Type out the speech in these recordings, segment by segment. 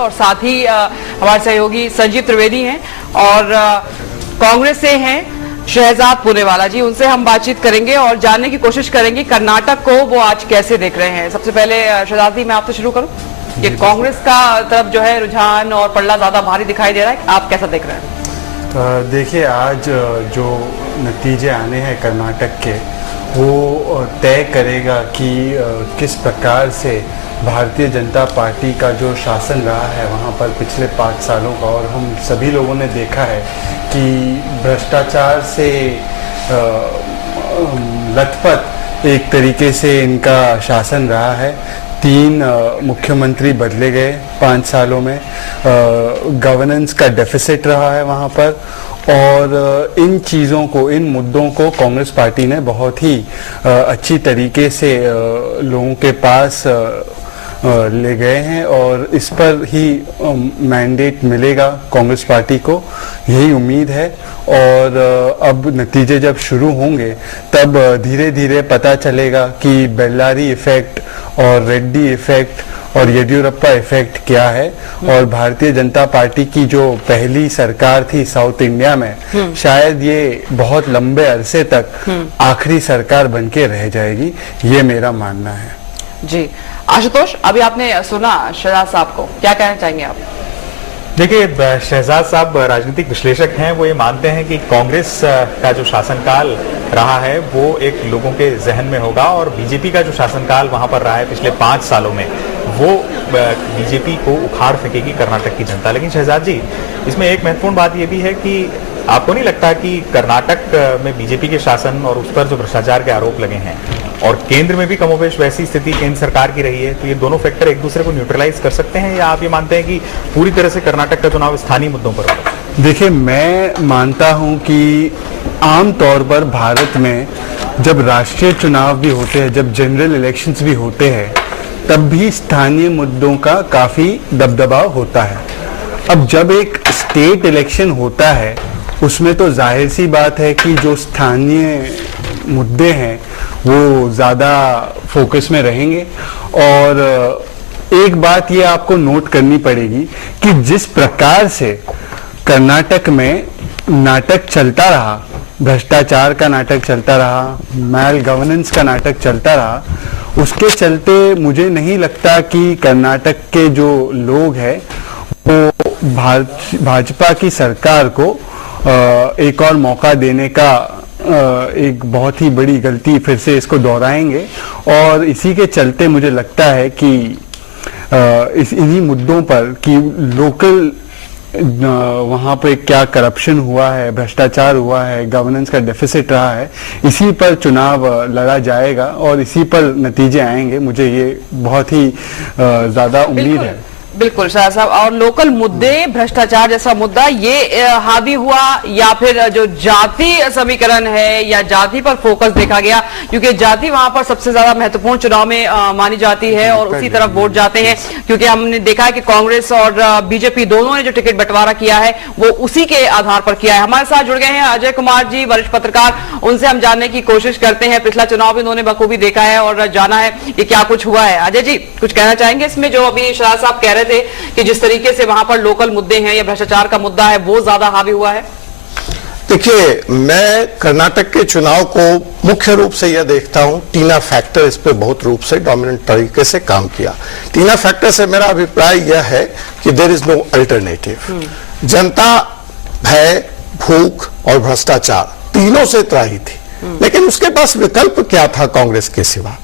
और साथ ही हमारे सहयोगी संजीव त्रिवेदी हैं और कांग्रेस से हैं शहजाद पुनेवाला जी। उनसे हम बातचीत करेंगे और जानने की कोशिश करेंगे कर्नाटक को वो आज कैसे देख रहे हैं। सबसे पहले शहजाद जी, मैं आपसे शुरू करूं कि कांग्रेस का तरफ जो है रुझान और पल्ला ज्यादा भारी दिखाई दे रहा है, आप कैसा देख रहे हैं? देखिए, आज जो नतीजे आने हैं कर्नाटक के, वो तय करेगा कि किस प्रकार से भारतीय जनता पार्टी का जो शासन रहा है वहाँ पर पिछले 5 सालों का, और हम सभी लोगों ने देखा है कि भ्रष्टाचार से लथपथ एक तरीके से इनका शासन रहा है। 3 मुख्यमंत्री बदले गए 5 सालों में, गवर्नेंस का डेफिसिट रहा है वहाँ पर, और इन चीज़ों को, इन मुद्दों को कांग्रेस पार्टी ने बहुत ही अच्छी तरीके से लोगों के पास ले गए हैं और इस पर ही मैंडेट मिलेगा कांग्रेस पार्टी को, यही उम्मीद है। और अब नतीजे जब शुरू होंगे तब धीरे धीरे पता चलेगा कि बेल्लारी इफेक्ट और रेड्डी इफेक्ट और येदियुरप्पा इफेक्ट क्या है, और भारतीय जनता पार्टी की जो पहली सरकार थी साउथ इंडिया में, शायद ये बहुत लंबे अरसे तक आखिरी सरकार बनके रह जाएगी, ये मेरा मानना है। जी आशुतोष, अभी आपने सुना शहजाद साहब को, क्या कहना चाहेंगे आप? देखिए, शहजाद साहब राजनीतिक विश्लेषक हैं। वो ये मानते हैं कि कांग्रेस का जो शासनकाल रहा है वो एक लोगों के जहन में होगा, और बीजेपी का जो शासनकाल वहां पर रहा है पिछले 5 सालों में, वो बीजेपी को उखाड़ फेंकेगी कर्नाटक की जनता। लेकिन शहजाद जी, इसमें एक महत्वपूर्ण बात ये भी है कि आपको नहीं लगता कि कर्नाटक में बीजेपी के शासन और उस पर जो भ्रष्टाचार के आरोप लगे हैं, और केंद्र में भी कमोबेश वैसी स्थिति केंद्र सरकार की रही है, तो ये दोनों फैक्टर एक दूसरे को न्यूट्रलाइज कर सकते हैं, या आप ये मानते हैं कि पूरी तरह से कर्नाटक का चुनाव स्थानीय मुद्दों पर होगा? देखिए, मैं मानता हूं कि आमतौर पर भारत में जब राष्ट्रीय चुनाव भी होते हैं, जब जनरल इलेक्शंस भी होते हैं, तब भी स्थानीय मुद्दों का काफी दबदबा होता है। अब जब एक स्टेट इलेक्शन होता है, उसमें तो जाहिर सी बात है कि जो स्थानीय मुद्दे हैं वो ज़्यादा फोकस में रहेंगे। और एक बात ये आपको नोट करनी पड़ेगी कि जिस प्रकार से कर्नाटक में नाटक चलता रहा, भ्रष्टाचार का नाटक चलता रहा, मैल गवर्नेंस का नाटक चलता रहा, उसके चलते मुझे नहीं लगता कि कर्नाटक के जो लोग हैं वो भाजपा की सरकार को एक और मौका देने का एक बहुत ही बड़ी गलती फिर से इसको दोहराएंगे। और इसी के चलते मुझे लगता है कि इन्हीं मुद्दों पर कि लोकल वहाँ पे क्या करप्शन हुआ है, भ्रष्टाचार हुआ है, गवर्नेंस का डेफिसिट रहा है, इसी पर चुनाव लड़ा जाएगा और इसी पर नतीजे आएंगे। मुझे ये बहुत ही ज़्यादा उम्मीद है। बिल्कुल शाह साहब, और लोकल मुद्दे, भ्रष्टाचार जैसा मुद्दा ये हावी हुआ, या फिर जो जाति समीकरण है या जाति पर फोकस देखा गया, क्योंकि जाति वहां पर सबसे ज्यादा महत्वपूर्ण चुनाव में मानी जाती है और उसी तरफ वोट जाते हैं, क्योंकि हमने देखा है कि कांग्रेस और बीजेपी दोनों ने जो टिकट बंटवारा किया है वो उसी के आधार पर किया है। हमारे साथ जुड़ गए हैं अजय कुमार जी, वरिष्ठ पत्रकार, उनसे हम जानने की कोशिश करते हैं। पिछला चुनाव भी उन्होंने बखूबी देखा है और जाना है कि क्या कुछ हुआ है। अजय जी, कुछ कहना चाहेंगे इसमें, जो अभी शहजाद साहब कह रहे थे कि जिस तरीके से वहां पर लोकल मुद्दे हैं या भ्रष्टाचार का मुद्दा है वो ज्यादा हावी हुआ है? देखिए, मैं कर्नाटक के चुनाव को मुख्य रूप से यह देखता हूं, टीना फैक्टर इस पे बहुत रूप से डोमिनेंट तरीके से काम किया। टीना फैक्टर से मेरा अभिप्राय यह है कि देयर इज नो अल्टरनेटिव। जनता भय, भूख और भ्रष्टाचार तीनों से त्राही थी, लेकिन उसके पास विकल्प क्या था कांग्रेस के सिवा?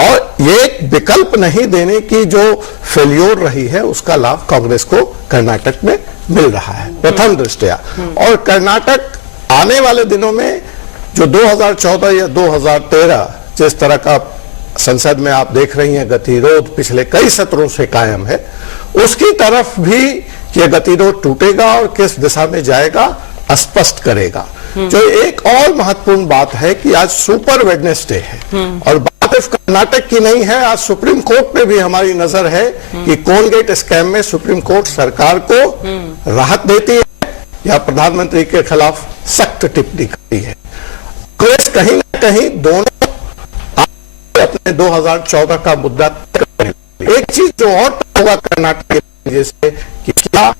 और ये विकल्प नहीं देने की जो फेल्योर रही है, उसका लाभ कांग्रेस को कर्नाटक में मिल रहा है प्रथम दृष्टया। और कर्नाटक आने वाले दिनों में जो 2014 या 2013 जिस तरह का संसद में आप देख रही हैं गतिरोध पिछले कई सत्रों से कायम है, उसकी तरफ भी यह गतिरोध टूटेगा और किस दिशा में जाएगा स्पष्ट करेगा। जो एक और महत्वपूर्ण बात है कि आज सुपर वेडनेसडे है, और बात सिर्फ कर्नाटक की नहीं है, आज सुप्रीम कोर्ट में भी हमारी नजर है कि कोलगेट स्कैम में सुप्रीम कोर्ट सरकार को राहत देती है या प्रधानमंत्री के खिलाफ सख्त टिप्पणी करती है। कांग्रेस कहीं ना कहीं दोनों अपने 2014 का मुद्दा। एक चीज जो और होगा कर्नाटक जैसे कि क्या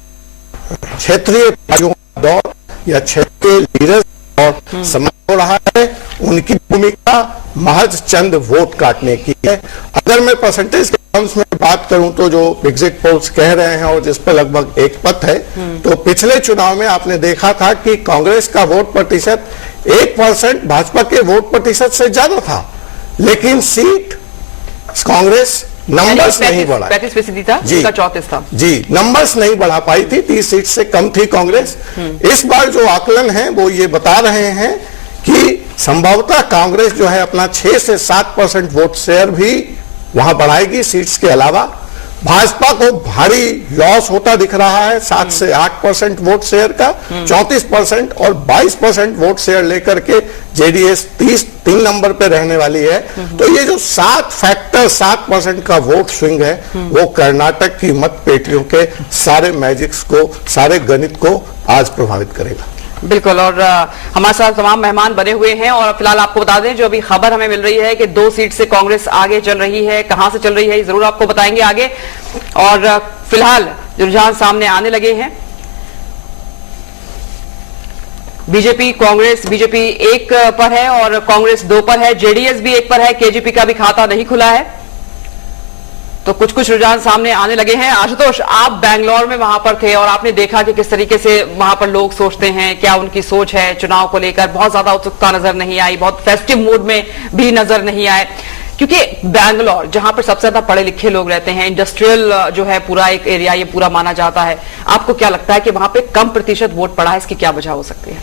क्षेत्रीय पार्टियों का दौर या क्षेत्रीय लीडर्स और समाज हो रहा है, उनकी भूमिका महज चंद वोट काटने की है। अगर मैं परसेंटेज के टर्म्स में बात करूं तो जो एग्जिट पोल्स कह रहे हैं और जिस पर लगभग एक मत है, तो पिछले चुनाव में आपने देखा था कि कांग्रेस का वोट प्रतिशत 1% भाजपा के वोट प्रतिशत से ज्यादा था, लेकिन सीट कांग्रेस नंबर्स नहीं बढ़ा, 35% था, जी, उसका 34 था जी, नंबर्स नहीं बढ़ा पाई थी, 30 सीट से कम थी कांग्रेस। इस बार जो आकलन है वो ये बता रहे हैं कि संभवतः कांग्रेस जो है अपना 6 से 7% वोट शेयर भी वहां बढ़ाएगी सीट्स के अलावा। भाजपा को भारी लॉस होता दिख रहा है, 7 से 8% वोट शेयर का, 34% और 22% वोट शेयर लेकर के जेडीएस 3 नंबर पे रहने वाली है। तो ये जो 7% का वोट स्विंग है वो कर्नाटक की मत पेटियों के सारे मैजिक्स को, सारे गणित को आज प्रभावित करेगा। बिल्कुल। और हमारे साथ तमाम मेहमान बने हुए हैं और फिलहाल आपको बता दें जो अभी खबर हमें मिल रही है कि 2 सीट से कांग्रेस आगे चल रही है, कहां से चल रही है ये जरूर आपको बताएंगे आगे। और फिलहाल जो रुझान सामने आने लगे हैं, बीजेपी 1 पर है और कांग्रेस 2 पर है, जेडीएस भी 1 पर है, केजेपी का भी खाता नहीं खुला है। तो कुछ रुझान सामने आने लगे हैं। आशुतोष, आप बैंगलोर में वहां पर थे और आपने देखा कि किस तरीके से वहां पर लोग सोचते हैं, क्या उनकी सोच है चुनाव को लेकर। बहुत ज्यादा उत्सुकता नजर नहीं आई, बहुत फेस्टिव मूड में भी नजर नहीं आए, क्योंकि बैंगलोर जहां पर सबसे ज्यादा पढ़े लिखे लोग रहते हैं, इंडस्ट्रियल जो है पूरा एक एरिया ये पूरा माना जाता है। आपको क्या लगता है कि वहां पे कम प्रतिशत वोट पड़ा है, इसकी क्या वजह हो सकती है?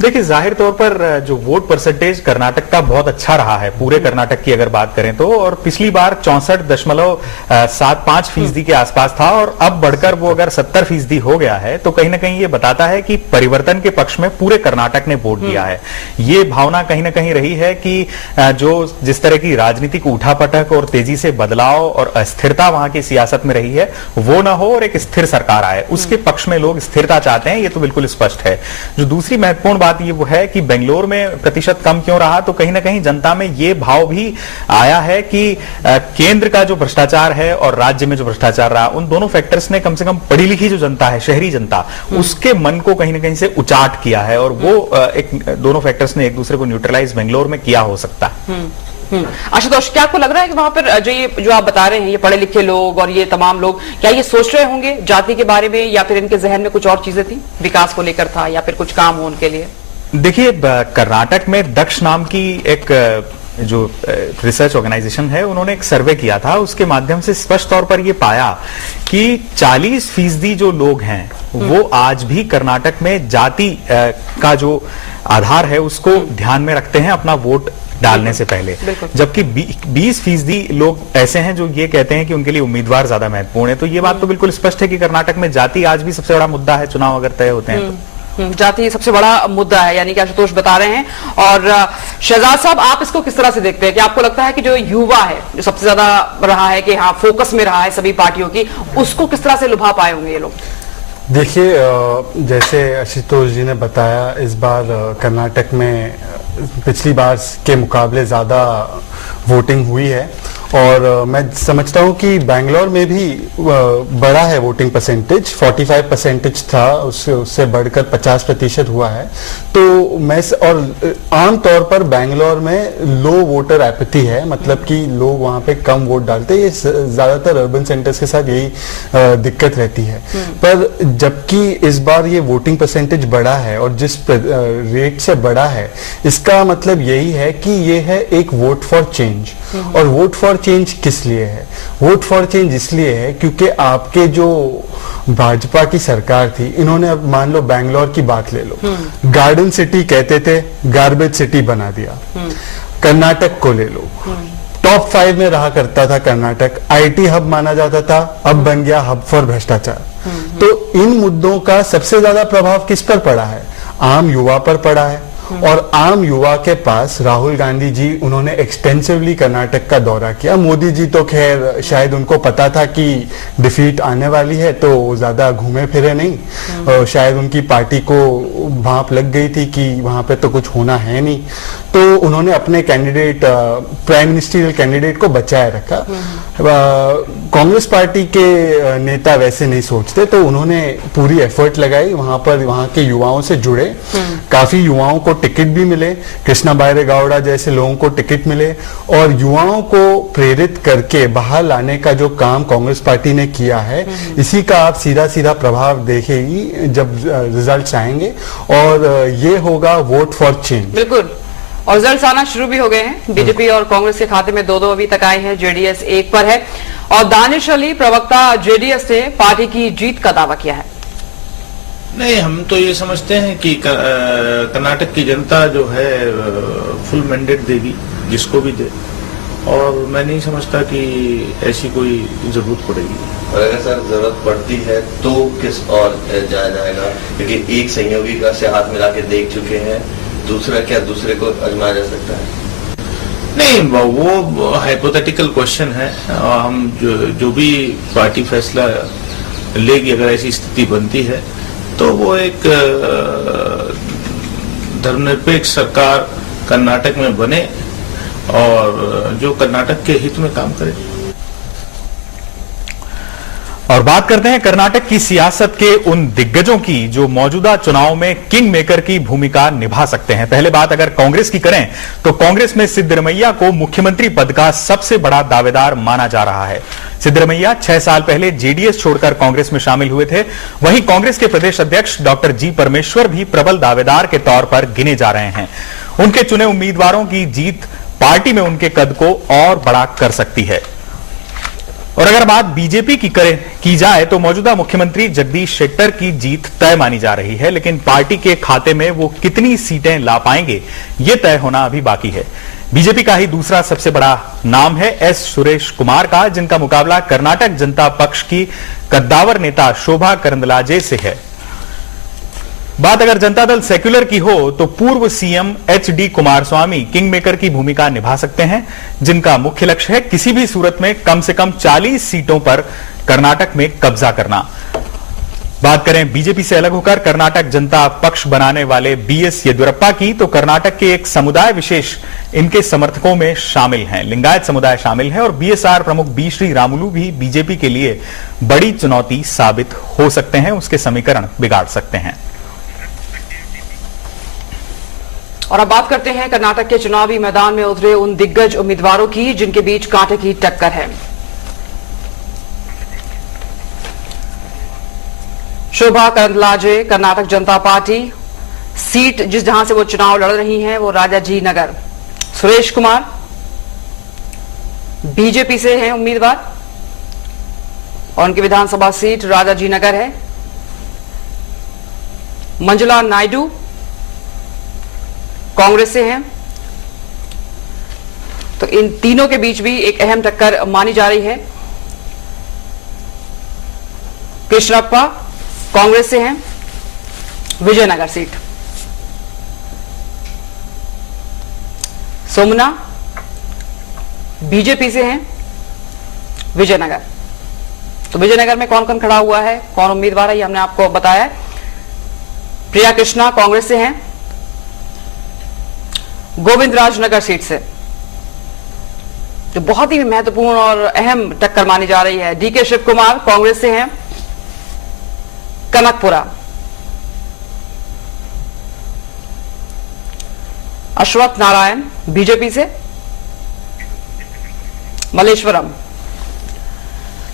देखिए, जाहिर तौर पर जो वोट परसेंटेज कर्नाटक का बहुत अच्छा रहा है, पूरे कर्नाटक की अगर बात करें तो, और पिछली बार 64.75% के आसपास था और अब बढ़कर वो अगर 70% हो गया है, तो कहीं ना कहीं ये बताता है कि परिवर्तन के पक्ष में पूरे कर्नाटक ने वोट दिया है। ये भावना कहीं ना कहीं रही है कि जो जिस तरह की राजनीतिक उठापटक और तेजी से बदलाव और अस्थिरता वहां की सियासत में रही है, वो ना हो और एक स्थिर सरकार आए, उसके पक्ष में लोग स्थिरता चाहते हैं, ये तो बिल्कुल स्पष्ट है। जो दूसरी महत्वपूर्ण बात ये वो है कि बेंगलोर में प्रतिशत कम क्यों रहा, तो कहीं ना कहीं जनता में ये भाव भी आया है कि केंद्र का जो भ्रष्टाचार है और राज्य में जो भ्रष्टाचार रहा, उन दोनों फैक्टर्स ने कम से कम पढ़ी लिखी जो जनता है, शहरी जनता, उसके मन को कहीं ना कहीं से उचाट किया है और वो दोनों फैक्टर्स ने एक दूसरे को न्यूट्रलाइज बेंगलोर में किया हो सकता है। आशुतोष, क्या आपको लग रहा है कि वहां पर जो आप बता रहे हैं, ये पढ़े लिखे लोग और ये तमाम लोग, क्या ये सोच रहे होंगे जाति के बारे में, या फिर इनके जहन में कुछ और चीजें थी, विकास को लेकर था या फिर कुछ काम हो उनके लिए? देखिए, कर्नाटक में दक्ष नाम की एक जो रिसर्च ऑर्गेनाइजेशन है, उन्होंने एक सर्वे किया था, उसके माध्यम से स्पष्ट तौर पर यह पाया कि 40% जो लोग हैं वो आज भी कर्नाटक में जाति का जो आधार है उसको ध्यान में रखते हैं अपना वोट डालने से पहले, जबकि 20% लोग ऐसे हैं जो ये कहते हैं कि उनके लिए उम्मीदवार ज्यादा महत्वपूर्ण है। तो ये बात तो बिल्कुल स्पष्ट है कि कर्नाटक में जाति आज भी सबसे बड़ा मुद्दा है, चुनाव अगर तय होते हैं तो। जाति सबसे बड़ा मुद्दा है, यानी कि आशुतोष बता रहे हैं। और शहजाद साहब, आप इसको किस तरह से देखते हैं कि आपको लगता है कि जो युवा है, जो सबसे ज्यादा रहा है कि हाँ फोकस में रहा है सभी पार्टियों की, उसको किस तरह से लुभा पाए होंगे ये लोग? देखिए, जैसे आशुतोष जी ने बताया, इस बार कर्नाटक में पिछली बार के मुकाबले ज़्यादा वोटिंग हुई है और मैं समझता हूँ कि बैंगलोर में भी बड़ा है वोटिंग परसेंटेज, 45% था, उससे बढ़कर 50% हुआ है। तो मैं और आम तौर पर बैंगलोर में लो वोटर एपैथी है, मतलब कि लोग वहाँ पे कम वोट डालते हैं। ये ज़्यादातर अर्बन सेंटर्स के साथ यही दिक्कत रहती है। पर जबकि इस बार ये वोटिंग परसेंटेज बढ़ा है और जिस रेट से बढ़ा है, इसका मतलब यही है कि ये है एक वोट फॉर चेंज। और वोट फॉर चेंज किस लिए है? वोट फॉर चेंज इसलिए है क्योंकि आपके जो भाजपा की सरकार थी, इन्होंने, अब मान लो बैंगलोर की बात ले लो, गार्डन सिटी कहते थे, गार्बेज सिटी बना दिया। कर्नाटक को ले लो, टॉप 5 में रहा करता था कर्नाटक, आईटी हब माना जाता था, अब बन गया हब फॉर भ्रष्टाचार। तो इन मुद्दों का सबसे ज्यादा प्रभाव किस पर पड़ा है? आम युवा पर पड़ा है। और आम युवा के पास राहुल गांधी जी, उन्होंने एक्सटेंसिवली कर्नाटक का दौरा किया। मोदी जी तो खैर शायद उनको पता था कि डिफीट आने वाली है, तो ज्यादा घूमे फिरे नहीं, और शायद उनकी पार्टी को भांप लग गई थी कि वहां पे तो कुछ होना है नहीं। तो उन्होंने अपने कैंडिडेट प्राइम मिनिस्ट्रियल कैंडिडेट को बचाए रखा। कांग्रेस पार्टी के नेता वैसे नहीं सोचते, तो उन्होंने पूरी एफर्ट लगाई, वहां पर वहां के युवाओं से जुड़े, काफी युवाओं को टिकट भी मिले, कृष्णा बैरेगौड़ा जैसे लोगों को टिकट मिले, और युवाओं को प्रेरित करके बाहर लाने का जो काम कांग्रेस पार्टी ने किया है, इसी का आप सीधा सीधा प्रभाव देखेगी जब रिजल्ट्स आएंगे, और ये होगा वोट फॉर चेंज। बिल्कुल, और रिजल्ट्स आना शुरू भी हो गए हैं। बीजेपी और कांग्रेस के खाते में 2-2 अभी तक आए हैं, जेडीएस 1 पर है। और दानिश अली, प्रवक्ता जेडीएस ने पार्टी की जीत का दावा किया है। नहीं, हम तो ये समझते हैं कि कर्नाटक की जनता जो है फुल मैंडेट देगी, जिसको भी दे, और मैं नहीं समझता कि ऐसी कोई जरूरत पड़ेगी। और अगर सर जरूरत पड़ती है तो किस और जाया जाएगा, क्योंकि एक सहयोगी का से हाथ मिला के देख चुके हैं, दूसरा क्या दूसरे को आजमाया जा सकता है? नहीं, वो हाइपोथेटिकल क्वेश्चन है। हम जो भी पार्टी फैसला लेगी, अगर ऐसी स्थिति बनती है तो वो एक धर्मनिरपेक्ष सरकार कर्नाटक में बने और जो कर्नाटक के हित में काम करे। और बात करते हैं कर्नाटक की सियासत के उन दिग्गजों की जो मौजूदा चुनाव में किंग मेकर की भूमिका निभा सकते हैं। पहले बात अगर कांग्रेस की करें तो कांग्रेस में सिद्धरमैया को मुख्यमंत्री पद का सबसे बड़ा दावेदार माना जा रहा है। सिद्धरमैया 6 साल पहले जेडीएस छोड़कर कांग्रेस में शामिल हुए थे। वहीं कांग्रेस के प्रदेश अध्यक्ष डॉक्टर जी परमेश्वर भी प्रबल दावेदार के तौर पर गिने जा रहे हैं। उनके चुने उम्मीदवारों की जीत पार्टी में उनके कद को और बड़ा कर सकती है। और अगर बात बीजेपी की जाए तो मौजूदा मुख्यमंत्री जगदीश शेट्टर की जीत तय मानी जा रही है, लेकिन पार्टी के खाते में वो कितनी सीटें ला पाएंगे ये तय होना अभी बाकी है। बीजेपी का ही दूसरा सबसे बड़ा नाम है एस सुरेश कुमार का, जिनका मुकाबला कर्नाटक जनता पक्ष की कद्दावर नेता शोभा करंदलाजे से है। बात अगर जनता दल सेक्युलर की हो तो पूर्व CM HD Kumaraswamy king maker की भूमिका निभा सकते हैं, जिनका मुख्य लक्ष्य है किसी भी सूरत में कम से कम 40 सीटों पर कर्नाटक में कब्जा करना। बात करें बीजेपी से अलग होकर कर्नाटक जनता पक्ष बनाने वाले बीएस येदियुरप्पा की, तो कर्नाटक के एक समुदाय विशेष इनके समर्थकों में शामिल हैं। लिंगायत समुदाय शामिल है और बीएसआर प्रमुख बी श्री रामुलु भी बीजेपी के लिए बड़ी चुनौती साबित हो सकते हैं, उसके समीकरण बिगाड़ सकते हैं। और अब बात करते हैं कर्नाटक के चुनावी मैदान में उतरे उन दिग्गज उम्मीदवारों की जिनके बीच कांटे की टक्कर है। शोभा करंदलाजे, कर्नाटक जनता पार्टी, सीट जहां से वो चुनाव लड़ रही हैं वो राजाजी नगर। सुरेश कुमार बीजेपी से हैं उम्मीदवार और उनकी विधानसभा सीट राजाजी नगर है। मंजुला नायडू कांग्रेस से हैं। तो इन तीनों के बीच भी एक अहम टक्कर मानी जा रही है। कृष्णप्पा कांग्रेस से हैं, विजयनगर सीट। सोमना बीजेपी से हैं, विजयनगर। तो विजयनगर में कौन कौन खड़ा हुआ है, कौन उम्मीदवार है, ये हमने आपको बताया। प्रिया कृष्णा कांग्रेस से हैं, गोविंद राजनगर सीट से, जो बहुत ही महत्वपूर्ण और अहम टक्कर मानी जा रही है। डीके शिव कुमार कांग्रेस से हैं, कनकपुरा। अश्वत्थ नारायण बीजेपी से, मल्लेश्वरम।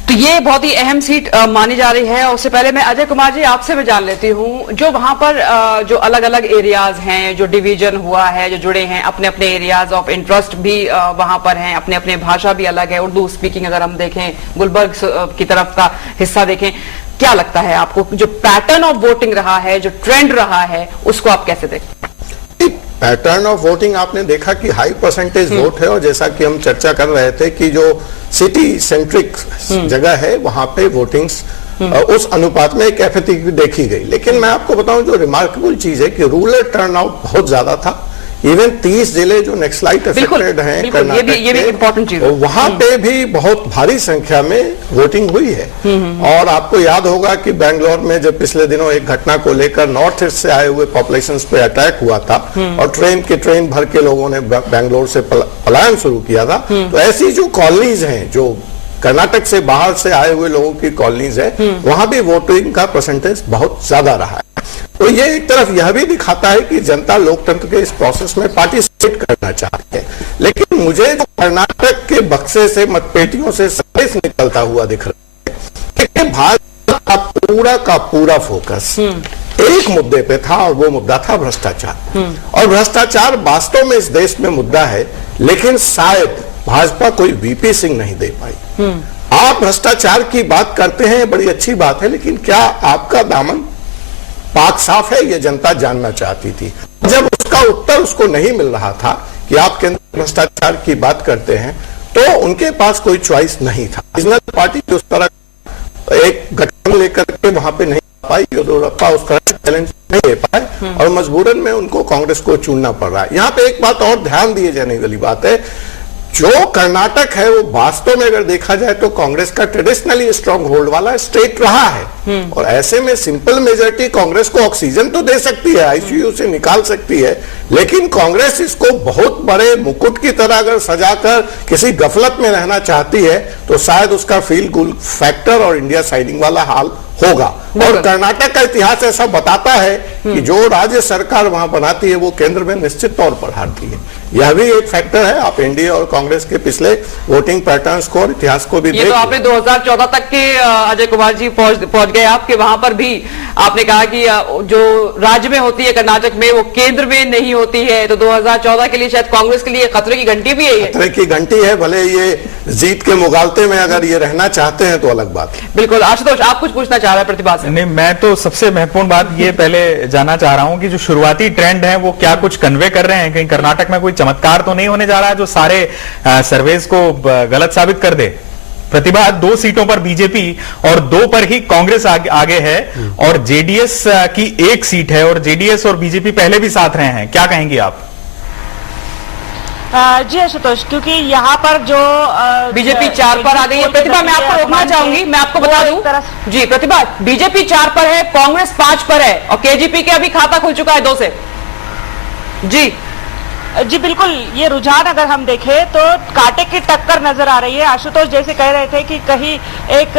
तो ये बहुत ही अहम सीट मानी जा रही है। और उससे पहले मैं अजय कुमार जी आपसे भी जान लेती हूं, जो वहां पर जो अलग अलग एरियाज हैं, जो डिवीजन हुआ है, जो जुड़े हैं, अपने अपने एरियाज ऑफ इंटरेस्ट भी वहां पर हैं, अपने अपने भाषा भी अलग है, उर्दू स्पीकिंग अगर हम देखें, गुलबर्ग की तरफ का हिस्सा देखें, क्या लगता है आपको जो पैटर्न ऑफ वोटिंग रहा है, जो ट्रेंड रहा है, उसको आप कैसे देखते? पैटर्न ऑफ वोटिंग आपने देखा कि हाई परसेंटेज वोट है, और जैसा कि हम चर्चा कर रहे थे कि जो सिटी सेंट्रिक जगह है वहां पे वोटिंग्स उस अनुपात में एक एपैथी देखी गई। लेकिन मैं आपको बताऊं जो रिमार्केबल चीज है कि रूरल टर्नआउट बहुत ज्यादा था। इवन 30 जिले जो नक्सलाइट बिल्कुल, अफेक्टेड हैं बिल्कुल, कर्नाटक ये भी के, इम्पोर्टेंट चीज है। वहां पे भी बहुत भारी संख्या में वोटिंग हुई है। और आपको याद होगा कि बेंगलोर में जब पिछले दिनों एक घटना को लेकर नॉर्थ ईस्ट से आए हुए पॉपुलेशन पे अटैक हुआ था और ट्रेन भर के लोगों ने बेंगलोर से पलायन शुरू किया था, तो ऐसी जो कॉलोनीज हैं, जो कर्नाटक से बाहर से आए हुए लोगों की कॉलोनीज है, वहां भी वोटिंग का परसेंटेज बहुत ज्यादा रहा है। तो ये एक तरफ यह भी दिखाता है कि जनता लोकतंत्र के इस प्रोसेस में पार्टिसिपेट करना चाहती है। लेकिन मुझे जो कर्नाटक के बक्से से, मतपेटियों से संदेश निकलता हुआ दिख रहा है कि भाजपा का पूरा फोकस एक मुद्दे पे था, और वो मुद्दा था भ्रष्टाचार। और भ्रष्टाचार वास्तव में इस देश में मुद्दा है, लेकिन शायद भाजपा कोई वीपी सिंह नहीं दे पाई। आप भ्रष्टाचार की बात करते हैं, बड़ी अच्छी बात है, लेकिन क्या आपका दामन पाक साफ है, ये जनता जानना चाहती थी। जब उसका उत्तर उसको नहीं मिल रहा था कि आप केंद्र भ्रष्टाचार की बात करते हैं, तो उनके पास कोई चॉइस नहीं था। रीजनल पार्टी उस तरह एक गठबंधन लेकर के वहां पे नहीं पाई, येदियुरप्पा उस तरह चैलेंज नहीं दे पाए, और मजबूरन में उनको कांग्रेस को चुनना पड़ रहा है। यहाँ पे एक बात और ध्यान दिए जाने वाली बात है, जो कर्नाटक है वो वास्तव में अगर देखा जाए तो कांग्रेस का ट्रेडिशनली स्ट्रांग होल्ड वाला स्टेट रहा है, और ऐसे में सिंपल मेजोरिटी कांग्रेस को ऑक्सीजन तो दे सकती है, आईसीयू से निकाल सकती है, लेकिन कांग्रेस इसको बहुत बड़े मुकुट की तरह अगर सजाकर किसी गफलत में रहना चाहती है, तो शायद उसका फील गुड फैक्टर और इंडिया साइडिंग वाला हाल होगा। और कर्नाटक का इतिहास ऐसा बताता है कि जो राज्य सरकार वहां बनाती है वो केंद्र में निश्चित तौर पर हारती है। यह भी एक फैक्टर है। आप एनडीए और कांग्रेस के पिछले वोटिंग पैटर्न्स को और इतिहास को भी ये तो आपने 2014 तक के अजय कुमार जी पहुंच गए आपके, वहां पर भी आपने कहा कि जो राज्य में होती है कर्नाटक में वो केंद्र में नहीं होती है, तो 2014 के लिए शायद कांग्रेस के लिए खतरे की घंटी भी है। खतरे की घंटी है, भले ये जीत के मुगालते में अगर ये रहना चाहते हैं तो अलग बात है। बिल्कुल। आशुतोष, आप कुछ पूछना चाह रहे हैं प्रतिभा से? नहीं, मैं तो सबसे महत्वपूर्ण बात ये पहले जानना चाह रहा हूं कि जो शुरुआती ट्रेंड है वो क्या कुछ कन्वे कर रहे हैं? कहीं कर्नाटक में कोई चमत्कार तो नहीं होने जा रहा है जो सारे सर्वेज को गलत साबित कर दे? प्रतिभा, 2 सीटों पर बीजेपी और 2 पर ही कांग्रेस आगे है, और जेडीएस की 1 सीट है, और जेडीएस और बीजेपी पहले भी साथ रहे हैं। क्या कहेंगी आप? जी आशुतोष, क्योंकि यहाँ पर जो बीजेपी 4 पर आ गई है। प्रतिभा, मैं आपको रोकना चाहूंगी, मैं आपको बता दूं जी प्रतिभा, बीजेपी 4 पर है, कांग्रेस 5 पर है, और केजीपी के अभी खाता खुल चुका है 2 से। जी बिल्कुल, ये रुझान अगर हम देखें तो कांटे की टक्कर नजर आ रही है। आशुतोष जैसे कह रहे थे कि कहीं एक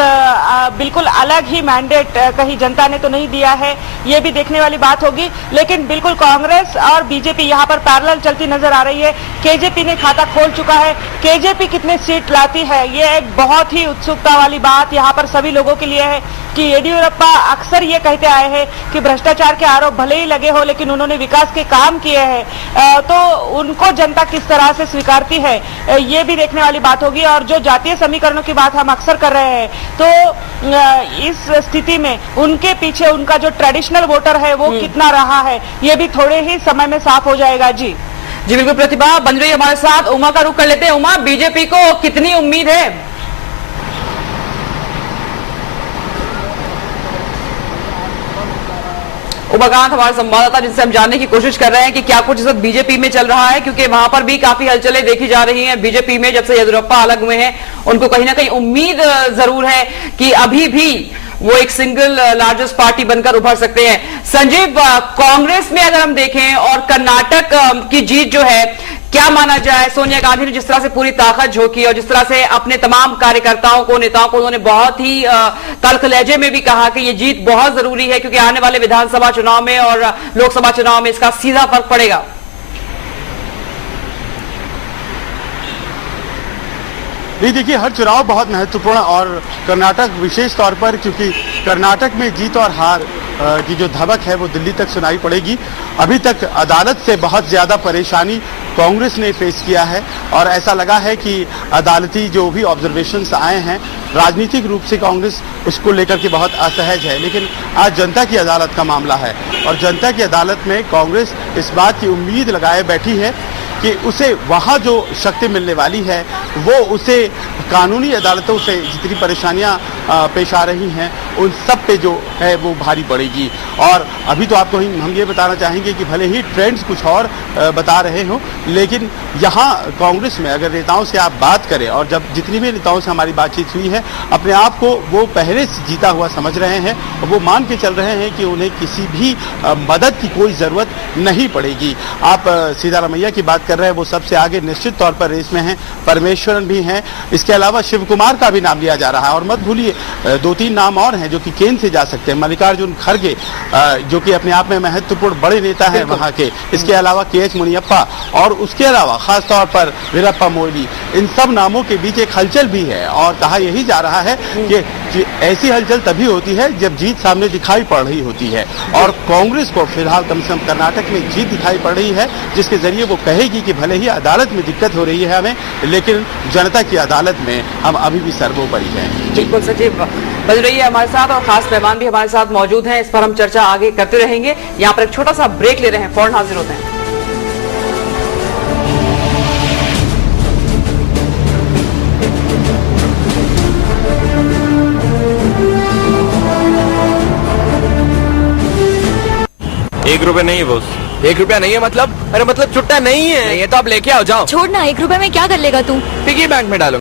बिल्कुल अलग ही मैंडेट कहीं जनता ने तो नहीं दिया है, ये भी देखने वाली बात होगी। लेकिन बिल्कुल कांग्रेस और बीजेपी यहाँ पर पैरेलल चलती नजर आ रही है। केजेपी ने खाता खोल चुका है, केजेपी कितने सीट लाती है ये एक बहुत ही उत्सुकता वाली बात यहाँ पर सभी लोगों के लिए है कि येदियुरप्पा अक्सर ये कहते आए हैं कि भ्रष्टाचार के आरोप भले ही लगे हो, लेकिन उन्होंने विकास के काम किए हैं, तो उनको जनता किस तरह से स्वीकारती है ये भी देखने वाली बात होगी। और जो जातीय समीकरणों की बात हम अक्सर कर रहे हैं, तो इस स्थिति में उनके पीछे उनका जो ट्रेडिशनल वोटर है वो कितना रहा है, ये भी थोड़े ही समय में साफ हो जाएगा। जी बिल्कुल। प्रतिभा बन रही है हमारे साथ, उमा का रुख कर लेते हैं। उमा, बीजेपी को कितनी उम्मीद है? उमाकांत हमारे संवाददाता, जिनसे हम जानने की कोशिश कर रहे हैं कि क्या कुछ इस वक्त बीजेपी में चल रहा है, क्योंकि वहां पर भी काफी हलचलें देखी जा रही हैं बीजेपी में। जब से येदियुरप्पा अलग हुए हैं, उनको कहीं ना कहीं उम्मीद जरूर है कि अभी भी वो एक सिंगल लार्जेस्ट पार्टी बनकर उभर सकते हैं। संजीव, कांग्रेस में अगर हम देखें और कर्नाटक की जीत जो है, क्या माना जाए? सोनिया गांधी ने जिस तरह से पूरी ताकत झोंकी और जिस तरह से अपने तमाम कार्यकर्ताओं को, नेताओं को उन्होंने बहुत ही तल्ख लहजे में भी कहा कि ये जीत बहुत जरूरी है, क्योंकि आने वाले विधानसभा चुनाव में और लोकसभा चुनाव में इसका सीधा फर्क पड़ेगा। नहीं, देखिए, हर चुनाव बहुत महत्वपूर्ण, और कर्नाटक विशेष तौर पर, क्योंकि कर्नाटक में जीत और हार की जो धमक है वो दिल्ली तक सुनाई पड़ेगी। अभी तक अदालत से बहुत ज्यादा परेशानी कांग्रेस ने फेस किया है, और ऐसा लगा है कि अदालती जो भी ऑब्जर्वेशंस आए हैं, राजनीतिक रूप से कांग्रेस उसको लेकर के बहुत असहज है। लेकिन आज जनता की अदालत का मामला है, और जनता की अदालत में कांग्रेस इस बात की उम्मीद लगाए बैठी है कि उसे वहाँ जो शक्ति मिलने वाली है वो उसे कानूनी अदालतों से जितनी परेशानियां पेश आ रही हैं उन सब पे जो है वो भारी पड़ेगी। और अभी तो आपको हम ये बताना चाहेंगे कि भले ही ट्रेंड्स कुछ और बता रहे हों, लेकिन यहाँ कांग्रेस में अगर नेताओं से आप बात करें, और जब जितनी भी नेताओं से हमारी बातचीत हुई है, अपने आप को वो पहले से जीता हुआ समझ रहे हैं और वो मान के चल रहे हैं कि उन्हें किसी भी मदद की कोई जरूरत नहीं पड़ेगी। आप सीतारामैया की बात कर रहे हैं, वो सबसे आगे निश्चित तौर पर रेस में हैं, परमेश्वरन भी हैं, इसके अलावा शिव कुमार का भी नाम लिया जा रहा है। और मत भूलिए 2-3 नाम और हैं जो कि केंद्र से जा सकते हैं, मल्लिकार्जुन खड़गे जो कि अपने आप में महत्वपूर्ण बड़े नेता हैं वहां के, इसके अलावा KH मुनियप्पा, और उसके अलावा खासतौर पर वीरप्पा मोइली, इन सब नामों के बीच एक हलचल भी है। और कहा यही जा रहा है कि ऐसी हलचल तभी होती है जब जीत सामने दिखाई पड़ रही होती है, और कांग्रेस को फिलहाल कम से कम कर्नाटक में जीत दिखाई पड़ रही है, जिसके जरिए वो कहेगी कि भले ही अदालत में दिक्कत हो रही है हमें, लेकिन जनता की अदालत में हम अभी भी सर्वोपरि हैं। बिल्कुल सचिव बज रही है हमारे साथ, और खास मेहमान भी हमारे साथ मौजूद हैं। इस पर हम चर्चा आगे करते रहेंगे। यहाँ पर एक छोटा सा ब्रेक ले रहे हैं, फौरन हाजिर होते हैं। ₹1 नहीं है बॉस। ₹1 नहीं है मतलब? अरे मतलब छुट्टा नहीं है। ये तो आप लेके आओ, जाओ। छोड़ ना, ₹1 में क्या कर लेगा तू? पिगी बैंक में डालो।